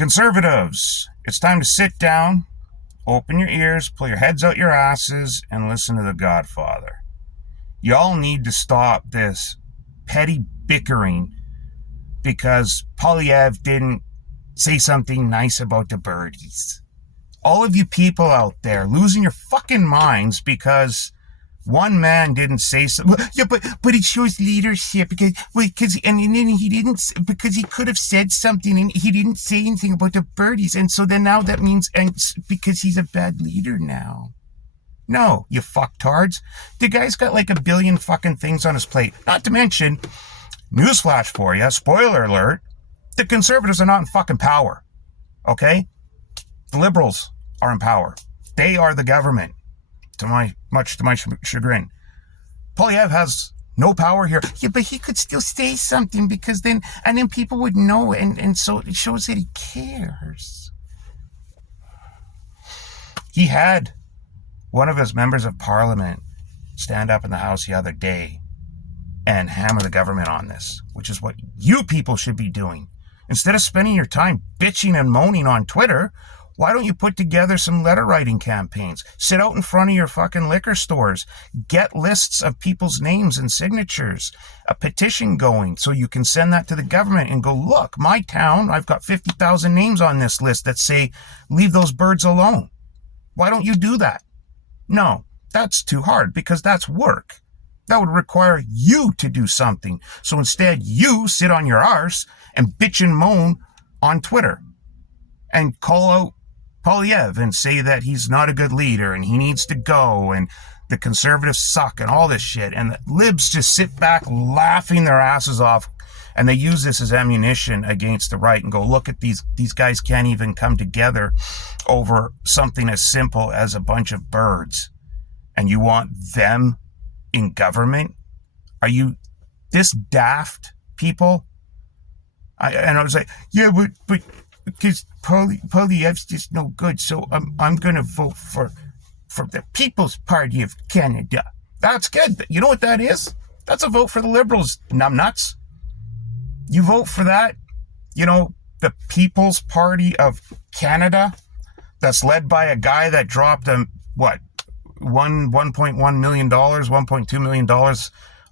Conservatives, it's time to sit down, open your ears, pull your heads out your asses, and listen to the Godfather. Y'all need to stop this petty bickering because Polyev didn't say something nice about the birdies. All of you people out there losing your fucking minds because one man didn't say something. Yeah, but it shows leadership because then he didn't, because he could have said something and he didn't say anything about the birdies, and so then now that means, and because he's a bad leader now. No, you fucktards. The guy's got like a billion fucking things on his plate. Not to mention, newsflash for you, spoiler alert, the conservatives are not in fucking power. Okay? The liberals are in power. They are the government. Much to my chagrin. Polyev has no power here. Yeah, but he could still say something because then people would know, and so it shows that he cares. He had one of his members of parliament stand up in the House the other day and hammer the government on this, which is what you people should be doing. Instead of spending your time bitching and moaning on Twitter, why don't you put together some letter writing campaigns? Sit out in front of your fucking liquor stores. Get lists of people's names and signatures. A petition going so you can send that to the government and go, look, my town, I've got 50,000 names on this list that say, leave those birds alone. Why don't you do that? No, that's too hard because that's work. That would require you to do something. So instead, you sit on your arse and bitch and moan on Twitter and call out Polyev and say that he's not a good leader and he needs to go and the conservatives suck and all this shit. And the libs just sit back laughing their asses off, and they use this as ammunition against the right and go, look at these guys can't even come together over something as simple as a bunch of birds. And you want them in government? Are you this daft, people? I was like, yeah, but because Polyev's just no good, so I'm going to vote for the People's Party of Canada. That's good. You know what that is? That's a vote for the Liberals, numbnuts. You vote for that, the People's Party of Canada, that's led by a guy that dropped $1.1 million, $1.2 million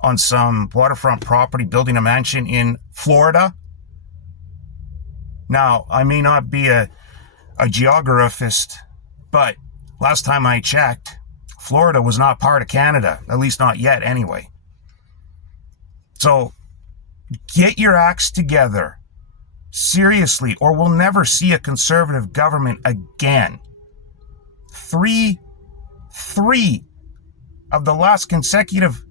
on some waterfront property, building a mansion in Florida. Now, I may not be a geographist, but last time I checked, Florida was not part of Canada, at least not yet anyway. So, get your acts together, seriously, or we'll never see a conservative government again. Three of the last consecutive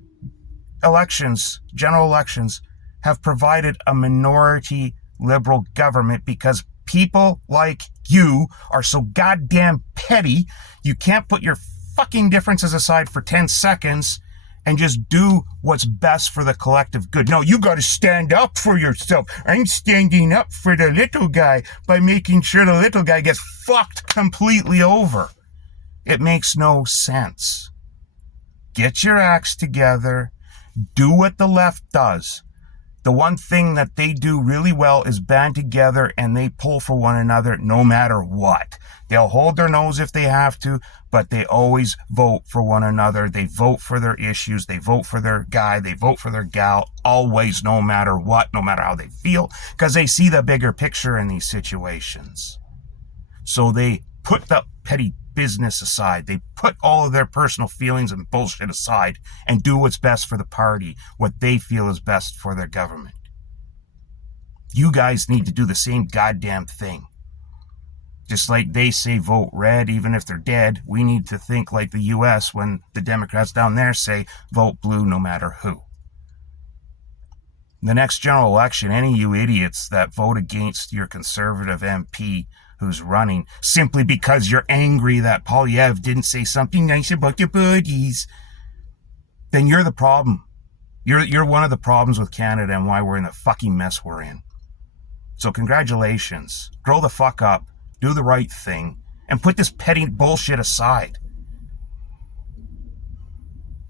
elections, general elections, have provided a minority liberal government because people like you are so goddamn petty, you can't put your fucking differences aside for 10 seconds and just do what's best for the collective good. No, you gotta stand up for yourself. I'm standing up for the little guy by making sure the little guy gets fucked completely over. It makes no sense. Get your acts together. Do what the left does. The one thing that they do really well is band together and they pull for one another no matter what. They'll hold their nose if they have to, but they always vote for one another. They vote for their issues. They vote for their guy. They vote for their gal, always, no matter what, no matter how they feel, because they see the bigger picture in these situations. So they put the petty business aside. They put all of their personal feelings and bullshit aside and do what's best for the party, what they feel is best for their government. You guys need to do the same goddamn thing. Just like they say vote red even if they're dead, we need to think like the US when the Democrats down there say vote blue no matter who. The next general election, any of you idiots that vote against your conservative MP who's running simply because you're angry that Polyev didn't say something nice about your birdies, then you're the problem. You're one of the problems with Canada and why we're in the fucking mess we're in. So congratulations. Grow the fuck up. Do the right thing. And put this petty bullshit aside.